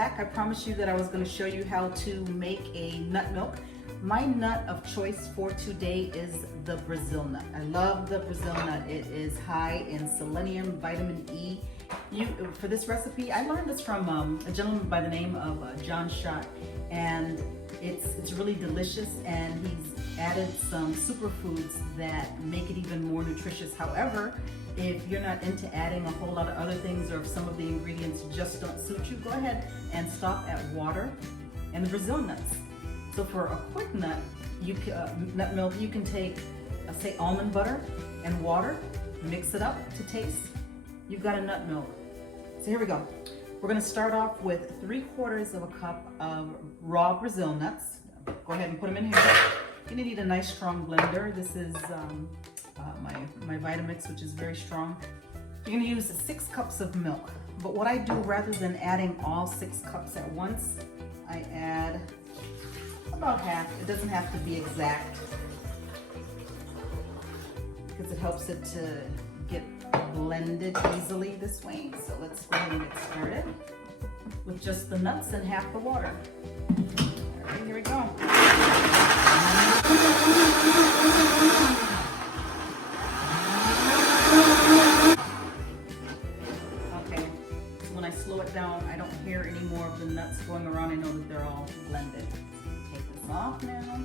back. I promised you that I was going to show you how to make a nut milk. My nut of choice for today is the Brazil nut. I love the Brazil nut. It is high in selenium, vitamin E. For this recipe, I learned this from a gentleman by the name of John Schott, and it's really delicious, and he's added some superfoods that make it even more nutritious. However, if you're not into adding a whole lot of other things, or if some of the ingredients just don't suit you, go ahead and stop at water and the Brazil nuts. So for a quick nut milk, you can take, say, almond butter and water, mix it up to taste. You've got a nut milk. So here we go. We're gonna start off with 3/4 of a cup of raw Brazil nuts. Go ahead and put them in here. You're gonna need a nice strong blender. This is my Vitamix, which is very strong. You're gonna use 6 cups of milk. But what I do, rather than adding all 6 cups at once, I add about half. It doesn't have to be exact, because it helps it to get blended easily this way. So let's go ahead and get started with just the nuts and half the water. All right, here we go. Okay, so when I slow it down, I don't hear any more of the nuts going around. I know that they're all blended. Take this off now.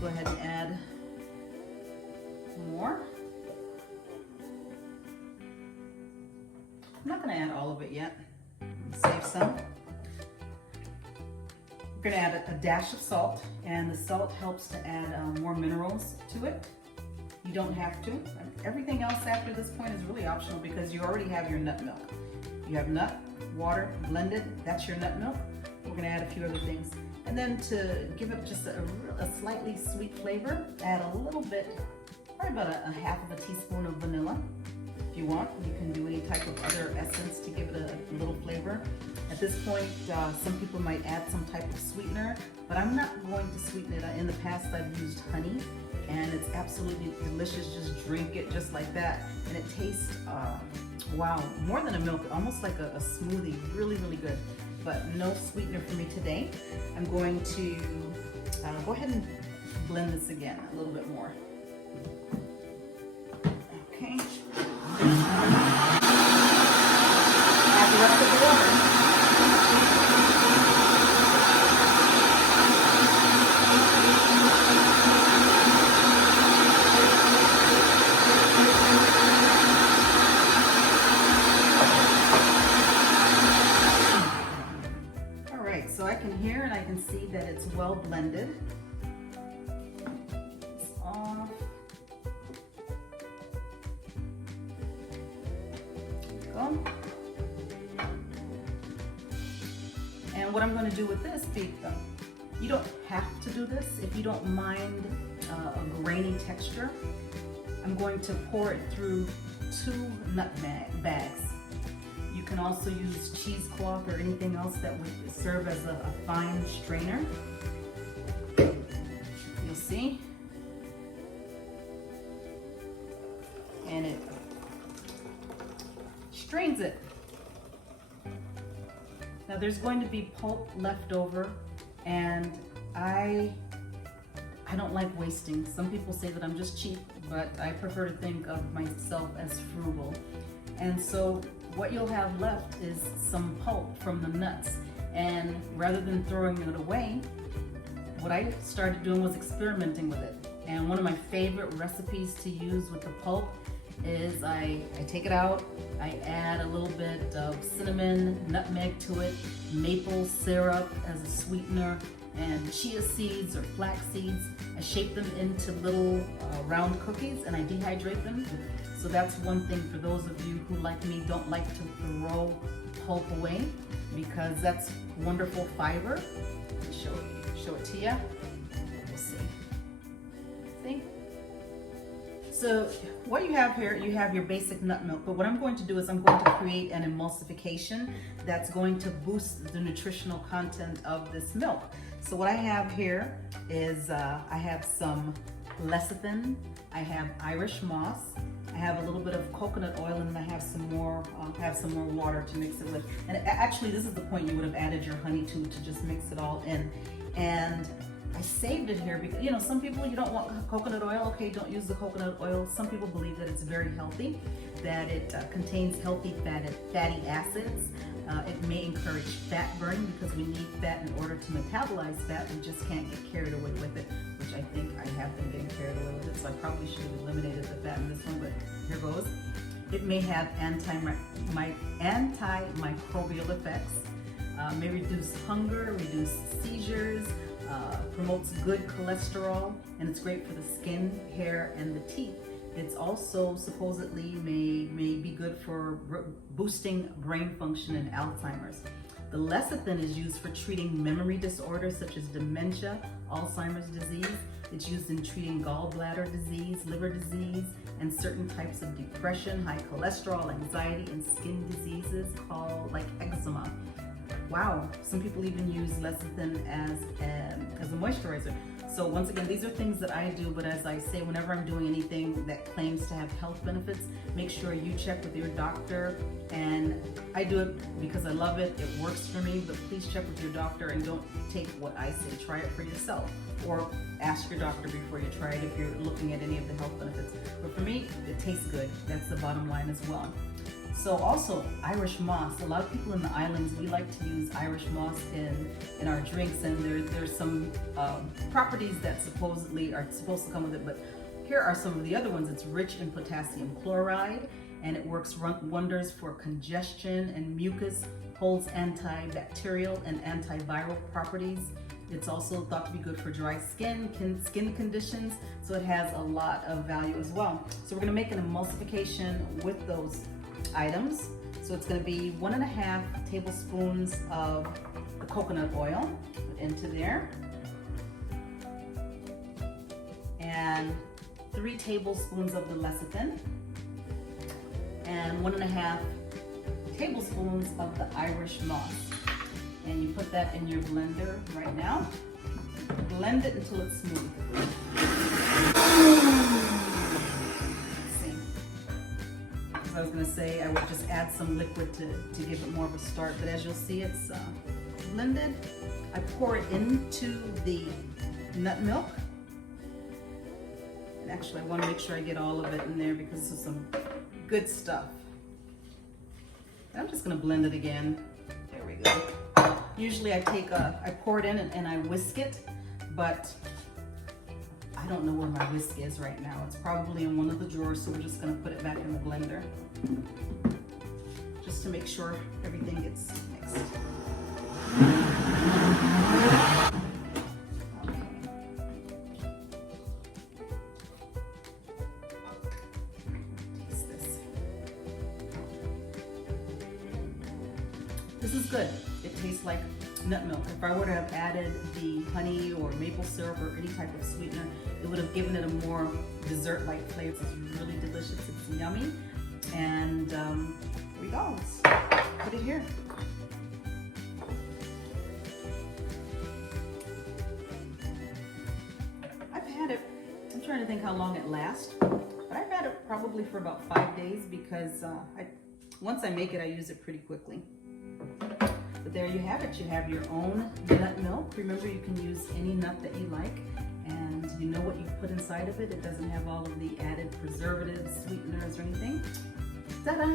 Go ahead and add more. I'm not going to add all of it yet. Save some. We're going to add a dash of salt, and the salt helps to add more minerals to it. You don't have to. Everything else after this point is really optional, because you already have your nut milk. You have nut, water, blended. That's your nut milk. We're going to add a few other things. And then to give it just a slightly sweet flavor, add a little bit, probably about a half of a teaspoon of vanilla. If you want, you can do any type of other essence to give it a little flavor. At this point, some people might add some type of sweetener, but I'm not going to sweeten it. In the past, I've used honey, and it's absolutely delicious. Just drink it just like that, and it tastes, wow, more than a milk, almost like a smoothie. Really, really good. But no sweetener for me today. I'm going to go ahead and blend this again a little bit more. Okay. Add the rest of the water. So I can hear and I can see that it's well blended. It's off. There we go. And what I'm going to do with this, you don't have to do this if you don't mind a grainy texture. I'm going to pour it through 2 nut bags. You can also use cheesecloth or anything else that would serve as a fine strainer. You'll see. And it strains it. Now there's going to be pulp left over, and I don't like wasting. Some people say that I'm just cheap, but I prefer to think of myself as frugal. And so what you'll have left is some pulp from the nuts. And rather than throwing it away, what I started doing was experimenting with it. And one of my favorite recipes to use with the pulp is I take it out, I add a little bit of cinnamon, nutmeg to it, maple syrup as a sweetener, and chia seeds or flax seeds. I shape them into little round cookies, and I dehydrate them. So that's one thing for those of you who, like me, don't like to throw pulp away, because that's wonderful fiber. Let me show it to you. We'll see. See? So what you have here, you have your basic nut milk, but what I'm going to do is I'm going to create an emulsification that's going to boost the nutritional content of this milk. So what I have here is I have some lecithin, I have Irish moss, I I have a little bit of coconut oil, and I have some more water to mix it with. And actually, this is the point you would have added your honey to just mix it all in. And I saved it here because, you know, some people, you don't want coconut oil. Okay, don't use the coconut oil. Some people believe that it's very healthy, that it contains healthy fatty acids. It may encourage fat burning because we need fat in order to metabolize fat. We just can't get carried away with it, which I think I have been getting carried away with it, so I probably should have eliminated the fat in this one, but here goes. It may have antimicrobial effects, may reduce hunger, reduce seizures, promotes good cholesterol, and it's great for the skin, hair, and the teeth. It's also supposedly may be good for boosting brain function in Alzheimer's. The lecithin is used for treating memory disorders such as dementia, Alzheimer's disease. It's used in treating gallbladder disease, liver disease, and certain types of depression, high cholesterol, anxiety, and skin diseases called like eczema. Wow, some people even use lecithin as a moisturizer. So once again, these are things that I do, but as I say, whenever I'm doing anything that claims to have health benefits, make sure you check with your doctor. And I do it because I love it, it works for me, but please check with your doctor and don't take what I say. Try it for yourself, or ask your doctor before you try it if you're looking at any of the health benefits. But for me, it tastes good. That's the bottom line as well. So also Irish moss. A lot of people in the islands, we like to use Irish moss in our drinks, and there's some properties that supposedly are supposed to come with it, but here are some of the other ones. It's rich in potassium chloride, and it works wonders for congestion and mucus, holds antibacterial and antiviral properties. It's also thought to be good for dry skin conditions, so it has a lot of value as well. So we're gonna make an emulsification with those items. So it's going to be 1.5 tablespoons of the coconut oil into there, and 3 tablespoons of the lecithin, and 1.5 tablespoons of the Irish moss. And you put that in your blender right now. Blend it until it's smooth. I was going to say I would just add some liquid to give it more of a start, but as you'll see, it's blended. I pour it into the nut milk, and actually I want to make sure I get all of it in there because this is some good stuff. And I'm just going to blend it again. There we go. Usually I pour it in and I whisk it, but I don't know where my whisk is right now. It's probably in one of the drawers, so we're just going to put it back in the blender just to make sure everything gets mixed. Okay. Taste this. This is good. It tastes like nut milk. If I were to have added the honey or maple syrup or any type of sweetener, it would have given it a more dessert-like flavor. It's really delicious. It's yummy. And here we go. Let's put it here. I've had it, I'm trying to think how long it lasts, but I've had it probably for about 5 days because once I make it, I use it pretty quickly. But there you have it. You have your own nut milk. Remember, you can use any nut that you like, and you know what you put inside of it. It doesn't have all of the added preservatives, sweeteners, or anything. Ta-da!